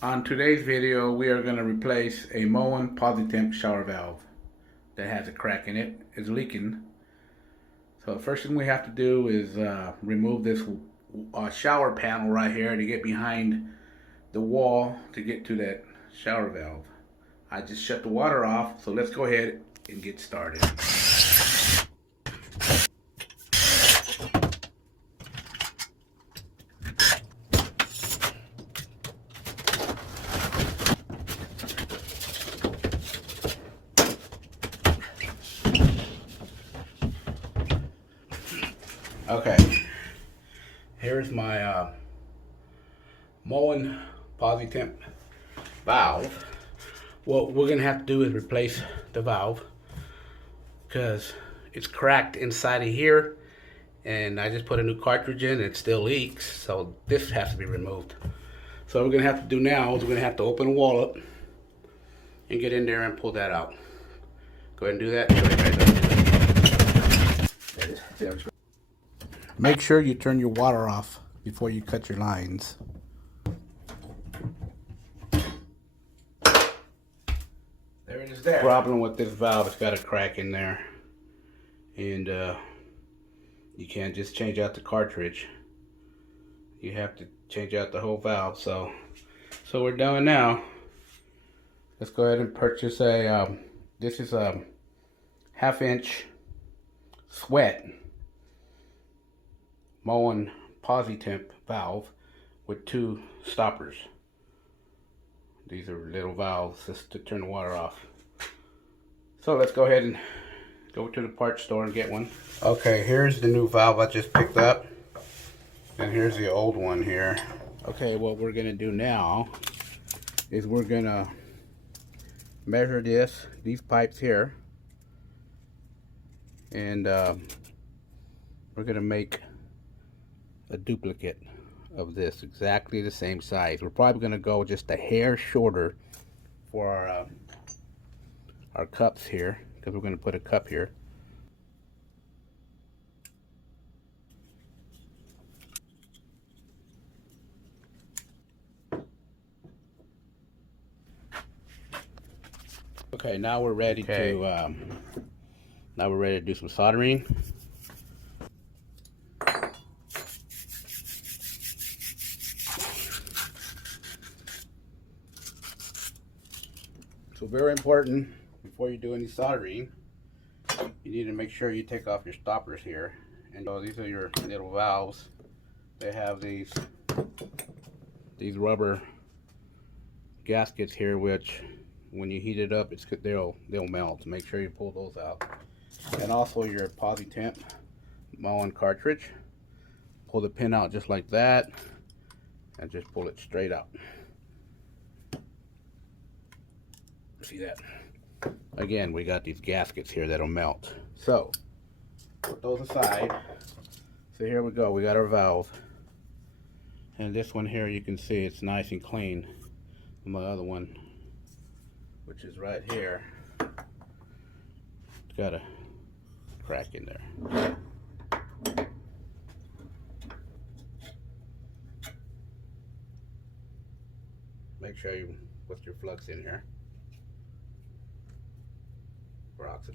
On today's video, we are going to replace a Moen Posi-Temp shower valve that has a crack in it. It's leaking. So the first thing we have to do is remove this shower panel right here to get behind the wall to get to that shower valve. I just shut the water off, so let's go ahead and get started. Okay, here's my Moen Posi-Temp valve. What we're gonna have to do is replace the valve because it's cracked inside of here, and I just put a new cartridge in and it still leaks, so this has to be removed. So what we're gonna have to do now is we're gonna have to open the wall up and get in there and pull that out. Go ahead and do that. Make sure you turn your water off before you cut your lines. There it is there. Problem with this valve, it's got a crack in there. And you can't just change out the cartridge. You have to change out the whole valve. So we're doing now. Let's go ahead and purchase a, this is a 1/2-inch sweat Moen Posi-Temp valve with 2 stoppers. These are little valves just to turn the water off. So let's go ahead and go to the parts store and get one. Okay, here's the new valve I just picked up. And here's the old one here. Okay, what we're gonna do now is we're gonna measure these pipes here. And we're gonna make a duplicate of this, exactly the same size. We're probably going to go just a hair shorter for our cups here, because we're going to put a cup here. Okay, now we're ready to do some soldering. So very important, before you do any soldering, you need to make sure you take off your stoppers here. And so these are your little valves. They have these rubber gaskets here, which when you heat it up, they'll melt. Make sure you pull those out. And also your Posi-Temp Moen cartridge. Pull the pin out just like that, and just pull it straight out. See that? Again, we got these gaskets here that'll melt. So put those aside. So here we go. We got our valve, and this one here, you can see it's nice and clean. My other one, which is right here, it's got a crack in there. Make sure you put your flux in here.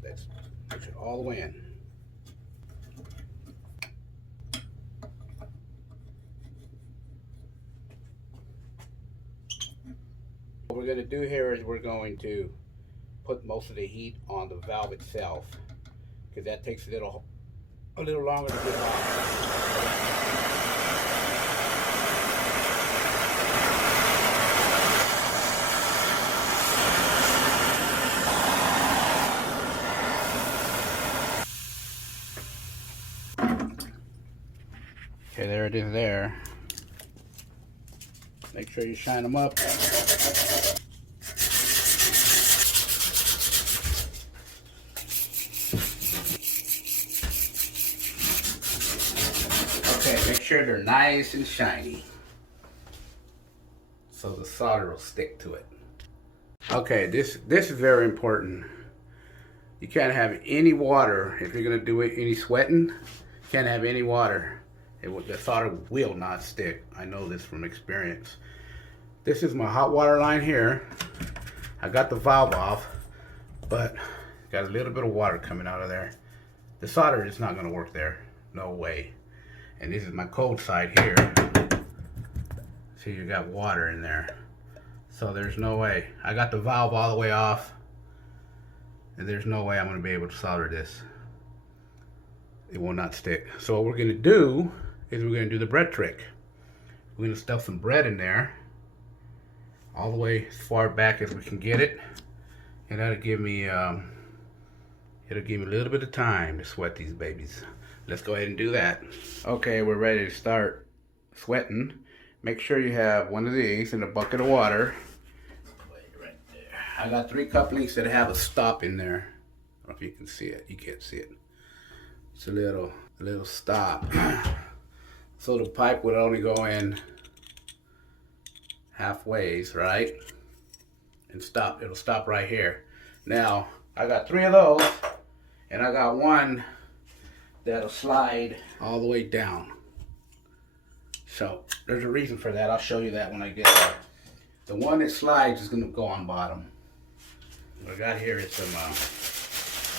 That's push it all the way in. What we're going to do here is we're going to put most of the heat on the valve itself, because that takes a little longer to get off. Okay, there it is there. Make sure you shine them up. Okay, make sure they're nice and shiny, so the solder will stick to it. Okay, this is very important. You can't have any water if you're gonna do any sweating. You can't have any water. The solder will not stick. I know this from experience. This is my hot water line here. I got the valve off, but got a little bit of water coming out of there. The solder is not going to work there. No way. And this is my cold side here. See, you got water in there. So there's no way. I got the valve all the way off, and there's no way I'm going to be able to solder this. It will not stick. So what we're going to do is we're going to do the bread trick. We're going to stuff some bread in there all the way as far back as we can get it, and that'll give me it'll give me a little bit of time to sweat these babies. Let's go ahead and do that. Okay, we're ready to start sweating. Make sure you have one of these in a bucket of water. Right there. I got 3 couplings that have a stop in there. I don't know if you can see it. You can't see it. It's a little stop. So the pipe would only go in halfways, right? And stop. It'll stop right here. Now, I got 3 of those, and I got one that'll slide all the way down. So there's a reason for that. I'll show you that when I get there. The one that slides is going to go on bottom. What I got here is some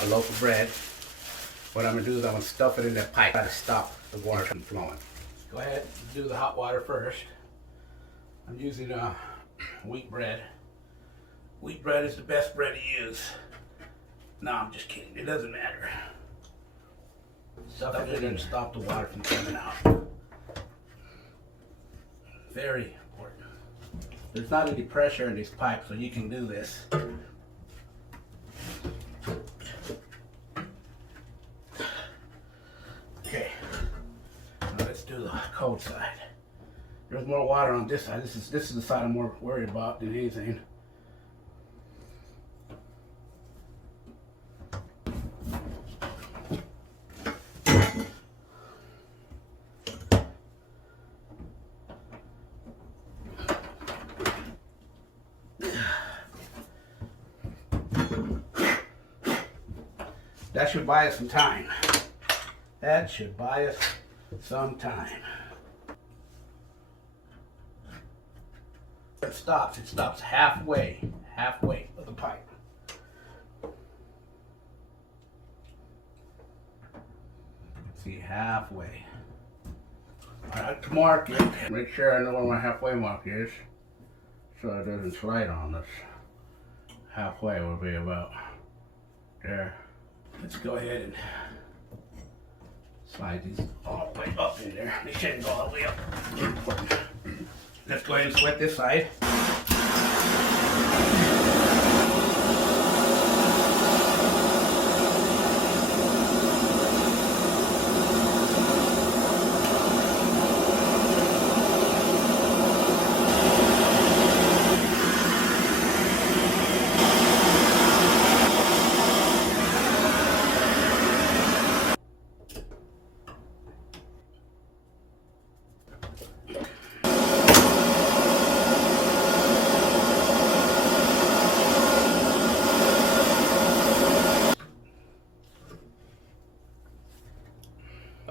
a loaf of bread. What I'm going to do is I'm going to stuff it in that pipe. Try to stop the water from flowing. Go ahead and do the hot water first. I'm using wheat bread. Wheat bread is the best bread to use. No, I'm just kidding. It doesn't matter. Stuff it in and stop the water from coming out. Very important. There's not any pressure in these pipes, so you can do this. Okay, now let's do the cold side. There's more water on this side. This is the side I'm more worried about than anything. That should buy us some time. That should buy us some time. It stops halfway of the pipe. See, halfway. I like to mark it. Make sure I know where my halfway mark is, so it doesn't slide on us. Halfway will be about there. Let's go ahead and slide these all the way up in there. They shouldn't go all the way up. Let's go ahead and sweat this side.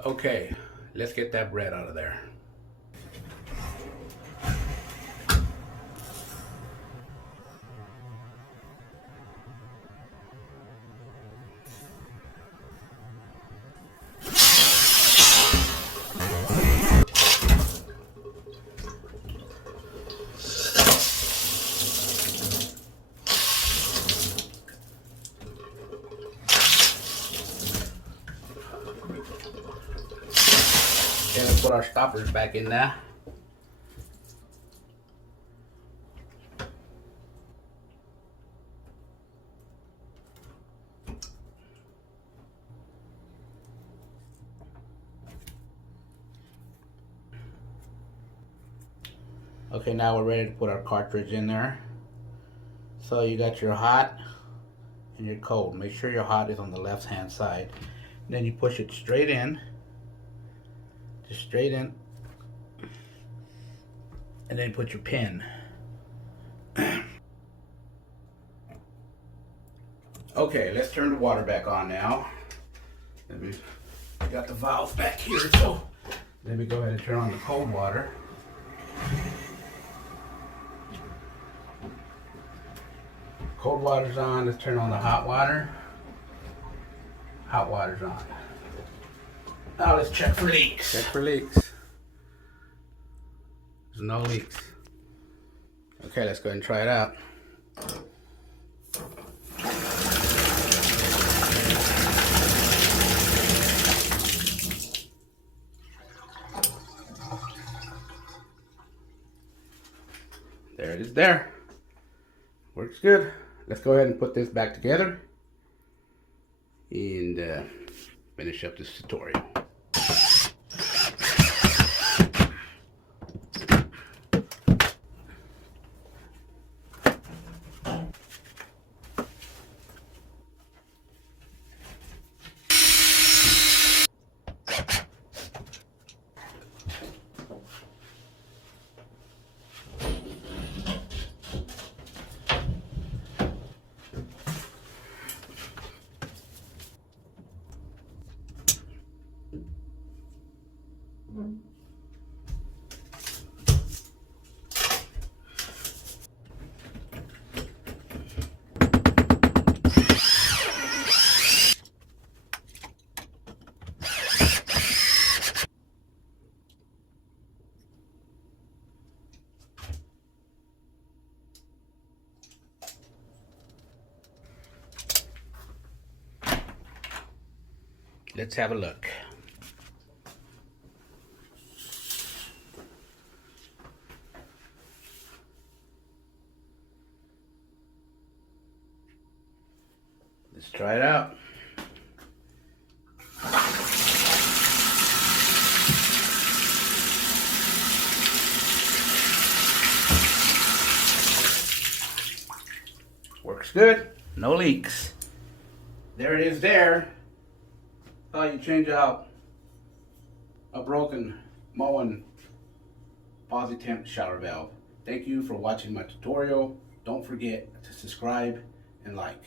Okay, let's get that bread out of there. Okay, let's put our stoppers back in there. Okay, now we're ready to put our cartridge in there. So you got your hot and your cold. Make sure your hot is on the left hand side. Then you push it straight in. Just straight in. And then put your pin. Okay, let's turn the water back on now. I got the valve back here, so let me go ahead and turn on the cold water. Cold water's on. Let's turn on the hot water. Hot water's on. Now let's check for leaks. Check for leaks. There's no leaks. Okay, let's go ahead and try it out. There it is there. Works good. Let's go ahead and put this back together and finish up this tutorial. Let's have a look. Let's try it out. Works good. No leaks. There it is there. How you change out a broken Moen Posi-Temp Shower Valve. Thank you for watching my tutorial. Don't forget to subscribe and like.